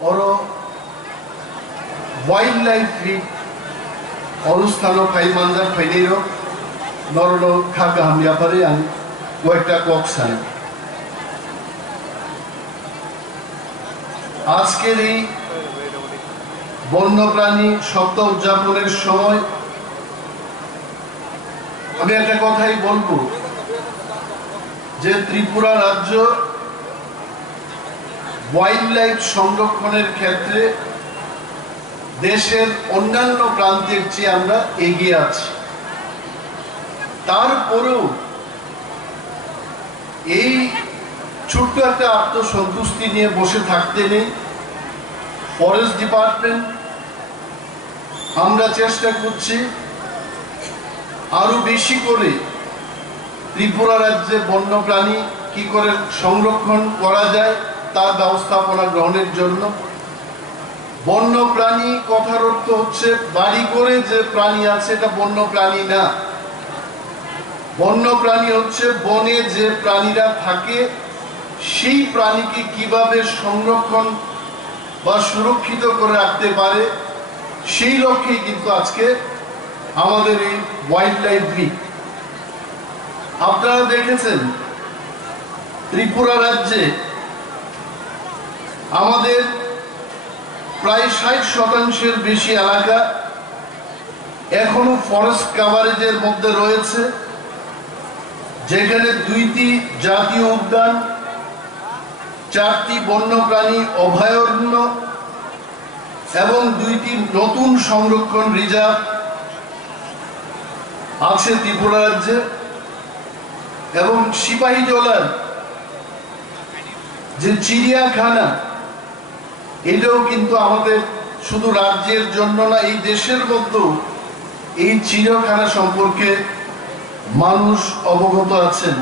oro wildlife week অনুষ্ঠানো ফাইমানজার ফাইনেরো নরলো খাগা হামিয়া পারে আন কয়েকটা কক্সান আজকের এই বন্যপ্রাণী সপ্তাহ উদযাপনের সময় আমি একটা কথাই বলবো যে ত্রিপুরা রাজ্য ওয়াইল্ড লাইফ সংরক্ষণের ক্ষেত্রে দেশের অন্যান্য প্রান্তের চেয়ে আমরা এগিয়ে আছি। তারপরেও এই ছোট্ট একটা আত্মসন্তুষ্টি নিয়ে বসে থাকতে নেই। ফরেস্ট ডিপার্টমেন্ট আমরা চেষ্টা করছি আরো বেশি করে ত্রিপুরা রাজ্যে বন্যপ্রাণী কি করে সংরক্ষণ করা যায় তার ব্যবস্থাপনা গ্রহণের জন্য। বন্যপ্রাণী কথার অর্থ হচ্ছে বাড়ি করে যে প্রাণী আছে এটা বন্যপ্রাণী না। বন্যপ্রাণী হচ্ছে বনে যে প্রাণীরা থাকে সেই প্রাণীকে কিভাবে সংরক্ষণ বা সুরক্ষিত করে রাখতে পারে সেই লক্ষ্যেই কিন্তু আজকে আমাদের এই ওয়াইল্ড লাইফ উইক। আপনারা দেখেছেন ত্রিপুরা রাজ্যে আমাদের প্রায় 60% বেশি এলাকা এখনো ফরেস্ট কভারেজের মধ্যে রয়েছে, যেখানে 2টি জাতীয় উদ্যান, 4টি বন্যপ্রাণী অভয়ারণ্য এবং 2টি নতুন সংরক্ষণ রিজার্ভ আছে ত্রিপুরা রাজ্যে। এবং সিপাহীজলার যে চিড়িয়াখানা এটাও কিন্তু আমাদের শুধু রাজ্যের জন্য না, এই দেশের মধ্যেও এই চিড়িয়াখানা সম্পর্কে মানুষ অবগত আছেন।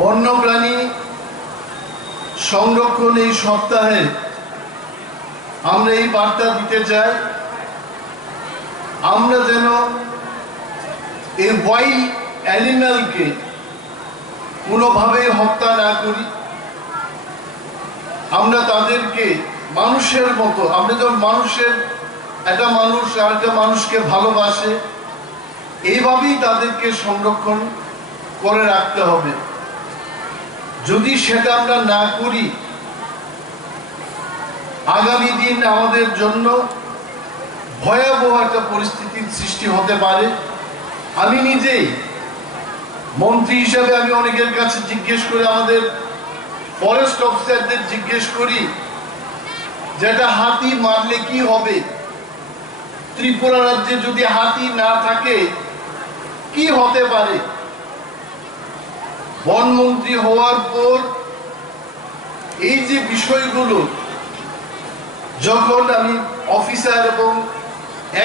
বন্যপ্রাণী সংরক্ষণ এই সপ্তাহে আমরা এই বার্তা দিতে চাই আমরা যেন এই ওয়াইল্ড অ্যানিম্যালকে কোনোভাবেই হত্যা না করি। আমরা তাদেরকে মানুষের মতো, আমরা যেমন মানুষের একটা মানুষ আর একটা মানুষকে ভালোবাসে এইভাবেই তাদেরকে সংরক্ষণ করে রাখতে হবে। যদি সেটা আমরা না করি আগামী দিন আমাদের জন্য ভয়াবহ একটা পরিস্থিতির সৃষ্টি হতে পারে। আমি নিজেই মন্ত্রী হিসাবে আমি অনেকের কাছে জিজ্ঞেস করে, আমাদের ফরেস্ট অফিসারদের জিজ্ঞেস করি যেটা হাতি মারলে কি হবে, ত্রিপুরা রাজ্যে যদি হাতি না থাকে কি হতে পারে। বনমন্ত্রী হওয়ার পর এই যে বিষয়গুলো যখন আমি অফিসার এবং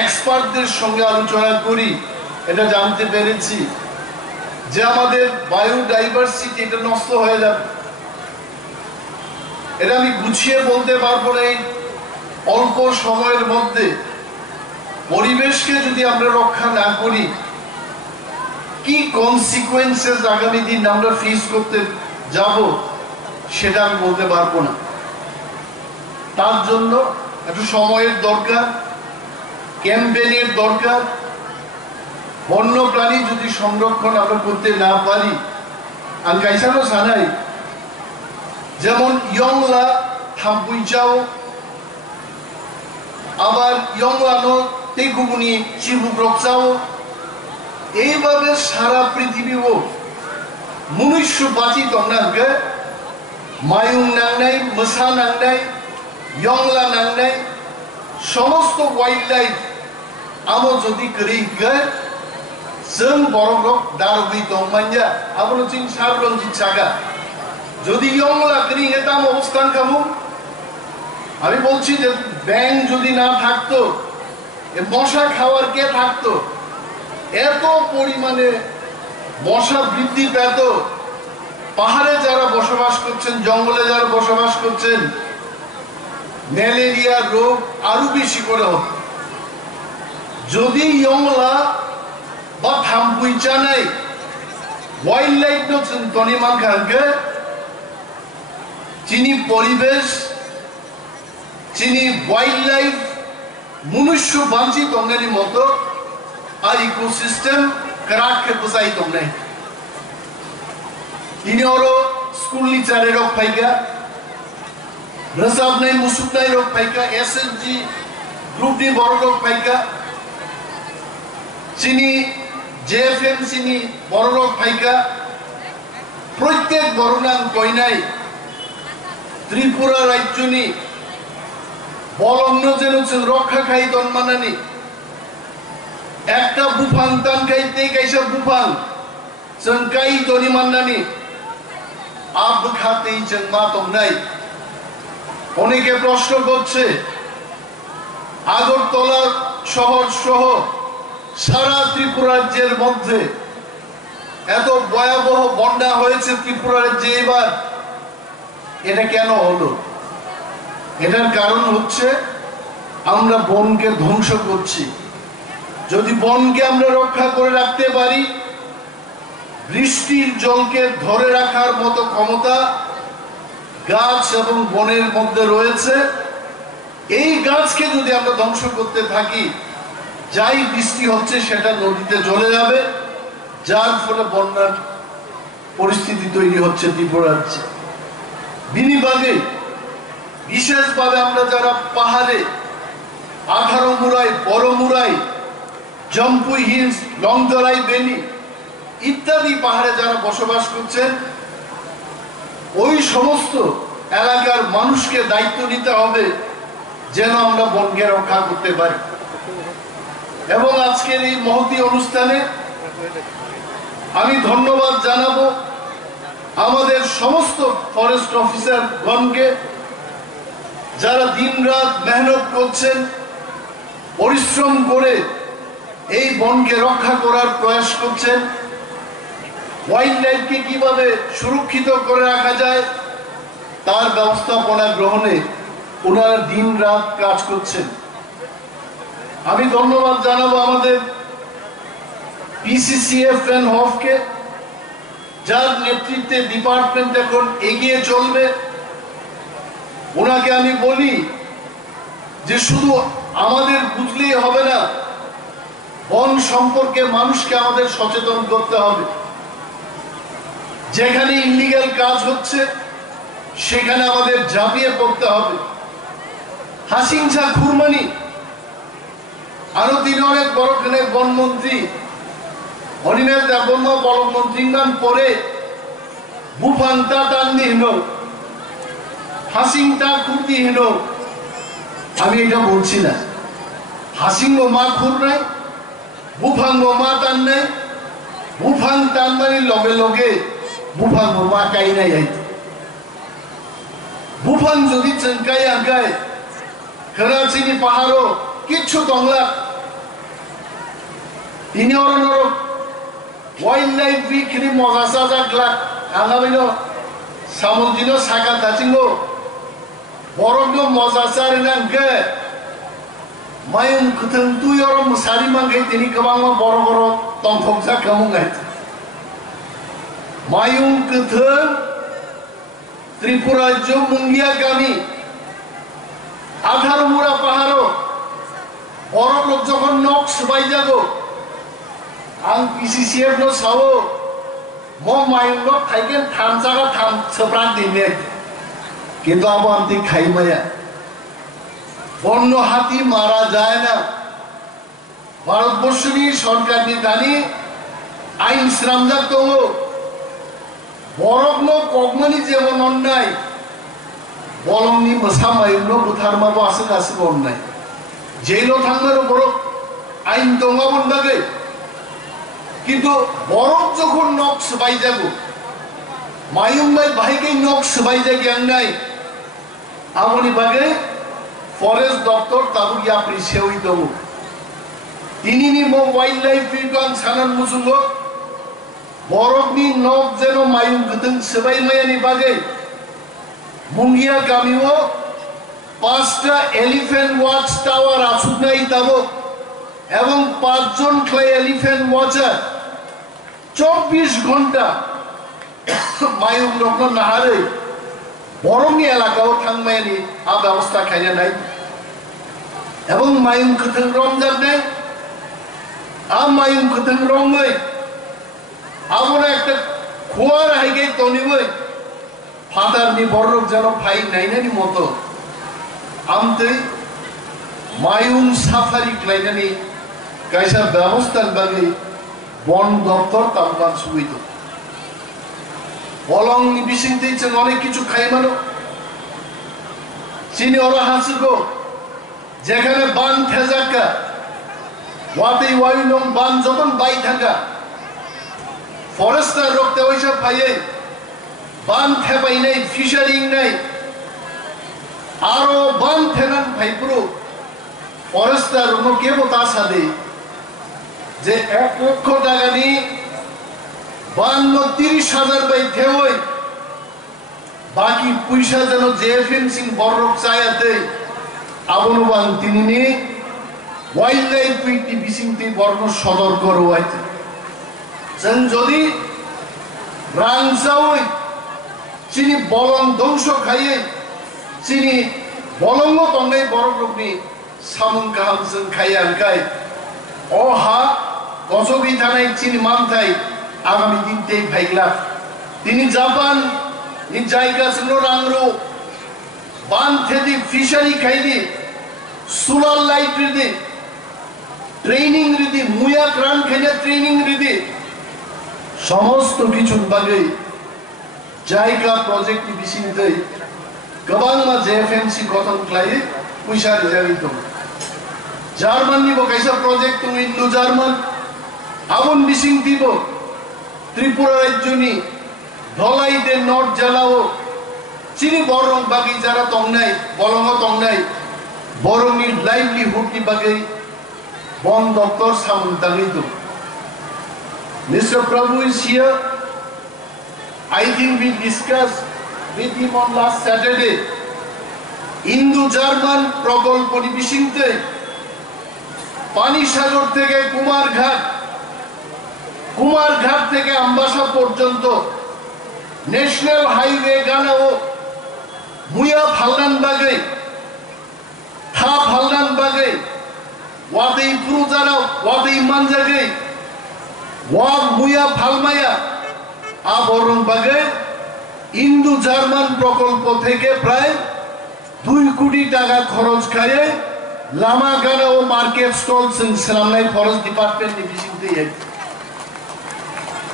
এক্সপার্টদের সঙ্গে আলোচনা করি এটা জানতে পেরেছি যে আমাদের বায়োডাইভার্সিটি এটা নষ্ট হয়ে যাবে। এটা আমি গুছিয়ে বলতে পারবো না এই অল্প সময়ের মধ্যে। পরিবেশকে যদি আমরা রক্ষা না করি কি কনসিকুয়েন্সেস আগামী দিন আমরা ফেস করতে যাব সেটা আমি বলতে পারবো না। তার জন্য একটু সময়ের দরকার, ক্যাম্পেইনের দরকার। বন্যপ্রাণী যদি সংরক্ষণ আমরা করতে না পারি আমি কাইসানো জানাই যেমন ইয়ংলা থাম্পুইচাও আবার ইয়ংলানো তেকুবুনি চিবুব্রকচাও এইভাবে সারা পৃথিবীও মনুষ্য বাঁচিত নাগে মায়ুং নাংনাই, মোসা নাংনাই, ইয়ংলা নাংনাই সমস্ত ওয়াইল্ড লাইফ আমো যদি করি जों बरफ दारुबि दंमान्या आबो जों साबरंजित सागा যদি ইয়ংলা করি এটাম অবস্থান কামু। আমি বলছি যে ব্যাং যদি না থাকতো মশা খাওয়ার কে থাকতো? এত পরিমাণে মশা বৃদ্ধি পেত। পাহাড়ে যারা বসবাস করছেন, জঙ্গলে যারা বসবাস করছেন, ম্যালেরিয়া রোগ আরো বেশি করে হতো। যদি ইয়ংলা বা থাম্পুইচা নাই ওয়াইল্ড লাইফ নো তনি মান খানকে চিনি পরিবেশ চিনি ওয়াইল্ড লাইফ মনুষ্য বাঞ্চি তঙ্গেনি মতো আর ইকোসিস্টেম করাক কে বসাই তঙ্গে ini oro school ni chare rok phaika rasab nai musuk nai rok phaika SSG group ni bor rok phaika chini JFM chini bor rok phaika প্রত্যেক বরনাম কইনাই ত্রিপুরা রাজ্যনি বলগ্ন যেন রক্ষা খাই তন্মানানি একটা বুফাং তান খাইতে কাইসা বুফাং চনকাই তনি মান্নানি আব খাতেই জন্মা তোমরাই অনেকে প্রশ্ন করছে আগরতলা শহর সহ সারা ত্রিপুরা রাজ্যের মধ্যে এত ভয়াবহ বন্যা হয়েছে ত্রিপুরা রাজ্যে এবার এটা কেন হলো এটার কারণ হচ্ছে আমরা বনকে ধ্বংস করছি যদি বনকে আমরা রক্ষা করে রাখতে পারি বৃষ্টির জলকে ধরে রাখার মতো ক্ষমতা গাছ এবং বনের মধ্যে রয়েছে এই গাছকে যদি আমরা ধ্বংস করতে থাকি যাই বৃষ্টি হচ্ছে সেটা নদীতে চলে যাবে যার ফলে বন্যার পরিস্থিতি তৈরি হচ্ছে ত্রিপুরা রাজ্যে বিনিবাগে বিশেষভাবে আমরা যারা পাহাড়ে 18 মুরাই বড় মুরাই জম্পুই হিলস লংতরাই ভ্যালি ইত্যাদি পাহাড়ে যারা বসবাস করছেন ওই সমস্ত এলাকার মানুষকে দায়িত্ব নিতে হবে যেন আমরা বনকে রক্ষা করতে পারি এবং আজকের এই মহতী অনুষ্ঠানে আমি ধন্যবাদ জানাবো আমাদের সমস্ত ফরেস্ট অফিসার গণকে যারা দিনরাত মেহনত করছেন পরিশ্রম করে এই বনকে রক্ষা করার প্রয়াস করছেন ওয়াইল্ড লাইফকে কিভাবে সুরক্ষিত করে রাখা যায় তার ব্যবস্থাপনা গ্রহণে ওনারা দিনরাত কাজ করছেন আমি ধন্যবাদ জানাবো আমাদের PCCF and হফকে যার নেতৃত্বে ডিপার্টমেন্ট এখন এগিয়ে চলবে ওনাকে আমি বলি যে শুধু আমাদের বুঝলেই হবে না বন সম্পর্কে মানুষকে আমাদের সচেতন করতে হবে যেখানে ইলিগ্যাল কাজ হচ্ছে সেখানে আমাদের ঝাঁপিয়ে পড়তে হবে হাসিংছা খুরমানি আরো তিনি অনেক বড়খানে বনমন্ত্রী অনিমেষ দেববর্মা বনমন্ত্রীগান পরে বুফাংটা টান্দি হেন হাসিংটা খুঁতি হেন আমি এটা বলছি না হাসিংও মা খুর নাই বুফাঙ্গো মা টান নাই বুফাং টানমানি লগে লগে বুফাঙ্গো মা কাই নাই আইতে বুফাং যদি চনকাই আগায় করাচিনি পাহাড়ও কিচ্ছু তংলা তিনি অরণর ওয়াইল্ড লাইফ উইকনি মজাসা জাগলা আগামিনো সামুদ্রিক সাকা দাচিঙ্গো বরফনো মজাসা রেনাঙ্কে মায়ুং কুথং তুই অরম সারি মাঙ্গে তিনি কবাং বড় বড় তংথকজা কামুঙ্গাই মায়ুং কুথং ত্রিপুরা রাজ্য মুঙ্গিয়া গামী 18 মুরা পাহাড় বরফ যখন নক্স বাই যাবো आं PCCF नो सावो मो माइंड नो थाइकेन थामसागा थाम सप्रान दिने किंतु अब अंति खाई माया বন্য হাতি মারা যায় না ভারতবর্ষের সরকারি দানি আইন শ্রামজাত তো বরগ্ন কগমনি যেমন অন্যায় বলংনি মসামাইল বুথারমাবো আছে গাছিবো অন্যায় জেলো থাঙ্গারও বড় আইন দঙ্গাবন লাগে কিন্তু বরফ যখন নক্স বাই যাবো মায়ুং বাই ভাইকে নক্স বাই যাগে আংনাই আমনি বাগে ফরেস্ট দপ্তর তাবুকি আপনি সেওই দম তিনি নি মো ওয়াইল্ড লাইফ ফিগান সানান মুসুঙ্গ বরফনি নক যেন মায়ুং গতং সবাই মায়ানি বাগে মুঙ্গিয়া গামিও 5টা এলিফ্যান্ট ওয়াচ টাওয়ার আসুক নাই তাবো এবং 5 জন ক্লাই এলিফ্যান্ট ওয়াচার 24 ঘন্টা মায়ুং রকম নাহারে বরংনি এলাকাও থাংমায়ানি আ ব্যবস্থা খাইনা নাই এবং মায়ুং খথং রমজান নাই আ মায়ুং খথং রংই আমরা একটা খোয়ার হাইগে তনিবই ফাদারনি বড়ক যেন ফাই নাইনানি মতো আমতে মায়ুং সাফারি ক্লাইনানি কাইসা ব্যবস্থার বাগে বন দপ্তর তামবান সুবিধ বলংনি বিসিংতে ইচ্ছেন অনেক কিছু খাই মানো চিনি ওরা হাসিগো যেখানে বান থেজাকা ওয়াতেই ওয়াইলং বান যখন বাই থাকা ফরেস্টার রক্তে ওইসব পাইয়ে বান থেপাই নাই ফিশারিং নাই আরো বান থেনান ভাইপুরো ফরেস্টার রুমো কেবো তা সাদে যে 1 লক্ষ টাকা নি 30,000 বাই থেওই বাকি পয়সা যেন জেএফএমসি বড়রক চায়াতে আবনবান তিনি নি ওয়াইল্ড লাইফ উইটি বিসিংতে বর্ণ সদর করওয়াইতে যেন যদি রাংসাওই চিনি বলং ধ্বংস খাইয়ে চিনি বলঙ্গ তঙ্গাই বড়রকনি সামুং কাহামসং খাইয়া খাই অহা গজবি থানায় চিনি মানথাই আগামী দিনতেই ভাইগলা তিনি জাপান নি জায়গা সুনো রাংরো বান থেদি ফিশারি খাইদি সোলার লাইট রিদি ট্রেনিং রিদি মুয়া ক্রান খাইনা ট্রেনিং রিদি সমস্ত কিছুর বাগে জায়গা প্রজেক্ট বিসিংতে गोबां मा जेएफएमसी गठन खालायो पैसा रिजार्भ दं जार्माननि बकाइसा प्रजेक्ट दं इन्डो जार्मान आबन बिसिं दिब त्रिपुरा राज्यनि धलाइदे नर्थ जलाओ चिनि बरं बागै जारा तंनाय बलंग तंनाय बरंनि लाइवलीहुडनि बागै बन दप्तर सामन्ताङै दं Mr. Prabhu is here. I think we discussed with him on last Saturday. Indo-German প্রকল্পটি বিশিংতে পানিসাগর থেকে কুমারঘাট থেকে আমবাসা পর্যন্ত ন্যাশনাল হাইওয়ে গানাও মুয়া ফালনান বাগে থা ফালনান বাগে ওয়াতেই পুরুজারা ওয়াতেই মানজাগে ওয়া মুয়া ফালমায়া আবরণ বাগে ইন্দো জার্মান প্রকল্প থেকে প্রায় 2 কোটি টাকা খরচ খায়ে লামা গানা ও মার্কেট স্টল সিলসিলামনাই ফরেস্ট ডিপার্টমেন্ট ডিভিশনতে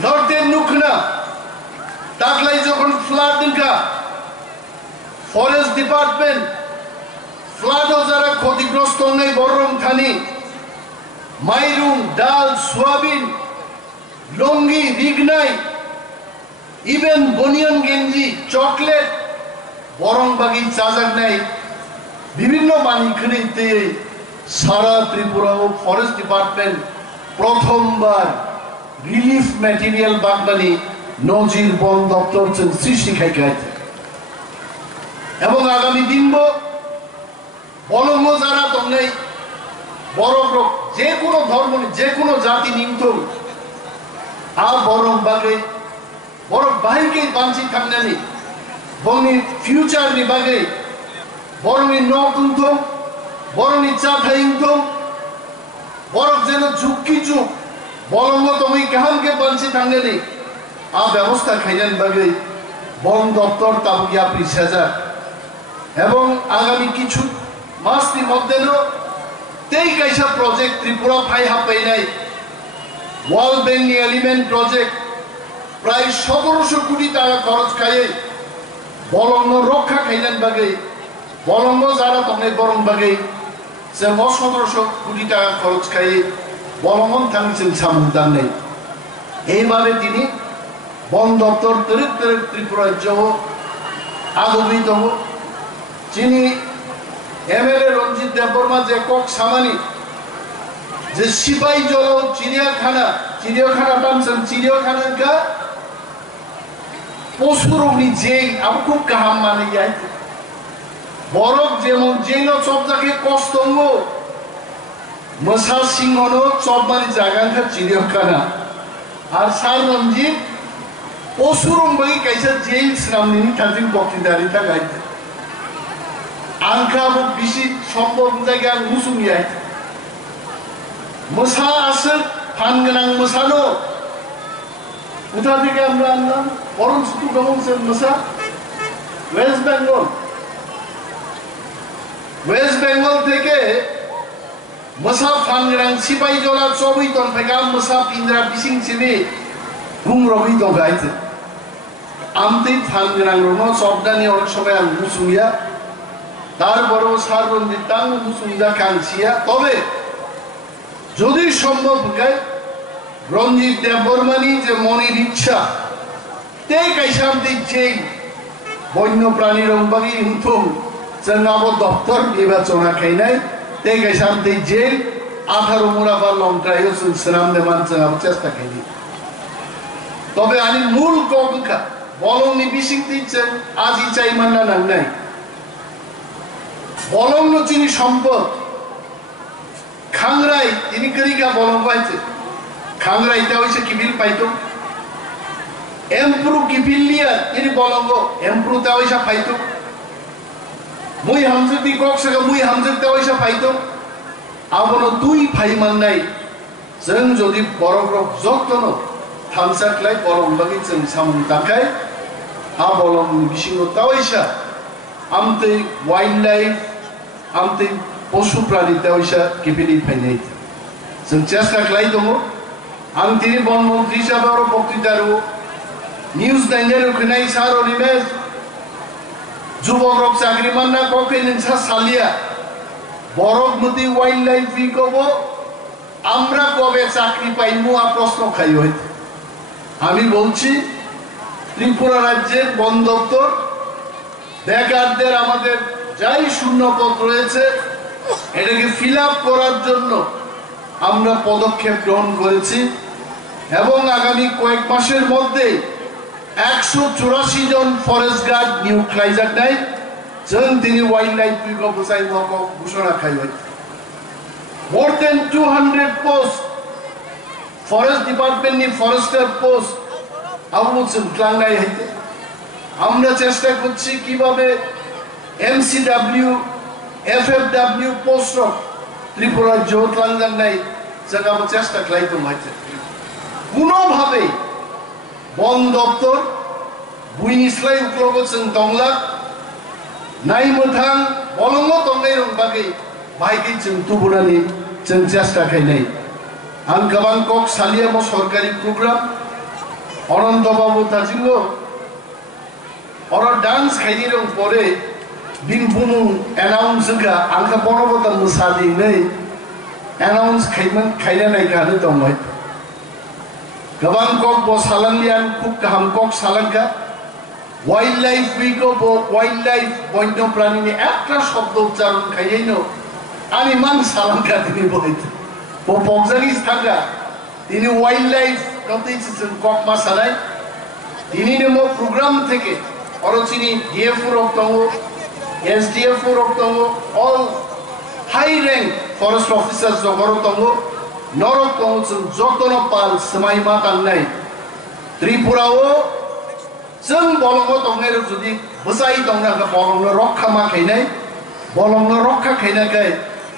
নর্থের নুখনা টাকলাই যখন ফ্লাড দিনকা ফরেস্ট ডিপার্টমেন্ট ফ্লাডও যারা ক্ষতিগ্রস্ত নাই বরং থানি মাইরুং ডাল সোয়াবিন লঙ্গি রিগনাই ইভেন বনিয়ান গেঞ্জি চকলেট বরং বাগি চাজাক নাই বিভিন্ন বাণী খনিতে সারা ত্রিপুরা ও ফরেস্ট ডিপার্টমেন্ট প্রথমবার রিলিফ ম্যাটেরিয়াল বাগবানি নজির বন দপ্তর সৃষ্টি খাইকায় এবং আগামী দিনব বলঙ্গ যারা তন্নেই বড় যে কোনো ধর্ম যে কোনো জাতি নিমত আর বরং বাগে বড় বাহিকে বাঞ্ছি থাকনানি বংনি ফিউচার নি বাগে বরংনি নতুন বরংনি চাথাইন্ত বরং যেন ঝুঁকি চুপ বলঙ্গ তুমি কাহামকে বাঞ্ছি থাকনানি আ ব্যবস্থা খাইলেন বাগে বন দপ্তর তাবুকিয়া প্রিসাজা এবং আগামী কিছু মাসের মধ্যে তেই কাইসা প্রজেক্ট ত্রিপুরা ফাই হাপাই নাই ওয়ার্ল্ড ব্যাংক এলিমেন্ট প্রজেক্ট প্রায় 1700 কোটি টাকা খরচ খাইয়ে বলঙ্গ রক্ষা খাইলেন বাগে বলঙ্গ যারা তখন বরং বাগে সে 1700 কোটি টাকা খরচ খাইয়ে বলঙ্গন থাকছেন সামুদান নেই এইভাবে তিনি বন দপ্তর তরিক ত্রিপুরা রাজ্য আগমিত যিনি এমএলএ রঞ্জিত দেববর্মা যে কক সামানি যে সিপাই জল চিড়িয়াখানা টানছেন চিড়িয়াখানা পশুরগ্নি জেল আমি খুব কাহাম মানে বরফ যেমন জেল চপজাকে কষ্ট মশা সিংহন চপমানি জায়গা চিড়িয়াখানা আর সার রঞ্জিত Osurong bagi kaisa jail senam ini tadi bukti dari tak aja. Angka bu bisi sombong jaga musuh ya. Masa asal pangenang masano. Udah tiga bulan orang situ kamu sen masa West Bengal থেকে masa pangenang sipai jola sobi ton pegang masa pindra bising sini bung robi to gaite. Amti pangenang rono sobdani orang সময় মুসুমিয়া তারপর সারবন দিতাম মুসুমিয়া কাংসিয়া তবে যদি সম্ভব হয় রঞ্জিত দেববর্মানি যে মনের ইচ্ছা তে কাইসাম দিচ্ছে বন্যপ্রাণী রংবাগি হিংথু जोंनाबो दफ्तर निर्वाचन खायनाय ते काइसाम दिচ্ছে 18 मुराबा लंट्रायो जों सोनाम देमान जोंहाबो চেষ্টা खायनि তবে আমি মূল গঙ্কা বলংনি বিসিং দিচ্ছেন আজি চাইমান না নাই বলংনো চিনি সম্পদ খাংরাই তিনি করিগা বলং পাইছে খাংরাইটা হইছে কিবিল পাইতো এমপ্রু কিবিলিয়া তিনি বলঙ্গ এমপ্রুটা হইছে পাইতো মুই হামজতি কক্সগা মুই হামজতে হইছে পাইতো আবনো দুই ভাই মাননাই जों যদি বরগ্রক যত্ন থামসাকলাই বলং বাগি जों সামুন তাকাই আ বলং বিসিংও তাওইসা আমতে ওয়াইল্ড লাইফ আমতে পশু প্রাণী তাওইসা কিবিলি ফাইনাই जों চেষ্টা খাই দङ आं তিনি বনমন্ত্রী হিসাবে আরো বক্তৃতারও নিউজ নাইনের ওখানেই সার অনিমেষ যুবক চাকরি মান্না ককে নংসা সালিয়া বরক মতি ওয়াইল্ড লাইফ কব আমরা কবে চাকরি পাইমু আ প্রশ্ন খাই হইতে আমি বলছি ত্রিপুরা রাজ্যের বন দপ্তর বেকারদের আমাদের যাই শূন্যপদ রয়েছে এটাকে ফিল আপ করার জন্য আমরা পদক্ষেপ গ্রহণ করেছি এবং আগামী কয়েক মাসের মধ্যে 184 জন ফরেস্ট গার্ড নিউক্লাইজার নাই जों তিনি ওয়াইল্ড লাইফ বসাই ঘোষণা খাই মোর দেন 200 পোস্ট ফরেস্ট ডিপার্টমেন্ট নি ফরেস্টার পোস্ট আবুলছেন ক্লাংনাই হইতে আমরা চেষ্টা করছি কিভাবে এমসিডব্লিউ এফএফডব্লিউ পোস্ট ত্রিপুরা জোট লাংজান নাই জায়গা চেষ্টা খাইতে হইতে কোনোভাবে বন দপ্তর বুইনিসলাই উপলব্ধ দংলা নাই মোথাং বলঙ্গ দংনাই রংবাগै बाइकि जों तुबुनानि जों চেষ্টা खायनाय आं गोबां कक सालियाम सरकारि प्रग्राम अनंत बाबु ताजिंगो और डांस खायनि रं परे बिनबुनु अनाउंस जोंगा आंखा बनबता मोसादि नै अनाउंस खायमन खायना नायगानो दंमोन गोबां कक बसालांलियान खुब गाहाम कक सालांगा wildlife week wildlife बन्य प्राणीनि एकटा शब्द उच्चारण खायैनो आनी मान सालांगा दिनै बहैत बो पगजागिस थांगा दिनै वाइल्ड लाइफ कम्पिटिशन जों कक मासानाय दिनैनो मो प्रग्राम थेके अरचिनि डीएफओ रक दङ एसडीएफओ रक दङ all high rank forest officers जगर दङ नरक दङ जों जतन पाल समायमा तांनाय त्रिपुराओ जों बलंग दंनाय जुदि बसाई दंना बलंग रक्षा मा खायनाय बलंग रक्षा खायनायखाय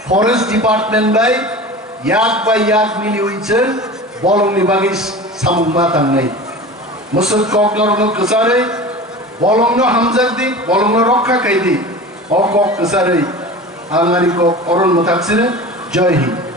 फरेस्ट डिपार्टमेंट बाय याक मिलियन बलंगनि बागै सामुमा तांनाय मुसुल ककलरनो कसारै बलंगनो हामजाकदि बलंगनो रक्षा खायदि अ कक कसारै आंगारि कक अरन मथाक्सिनो जय हिंद।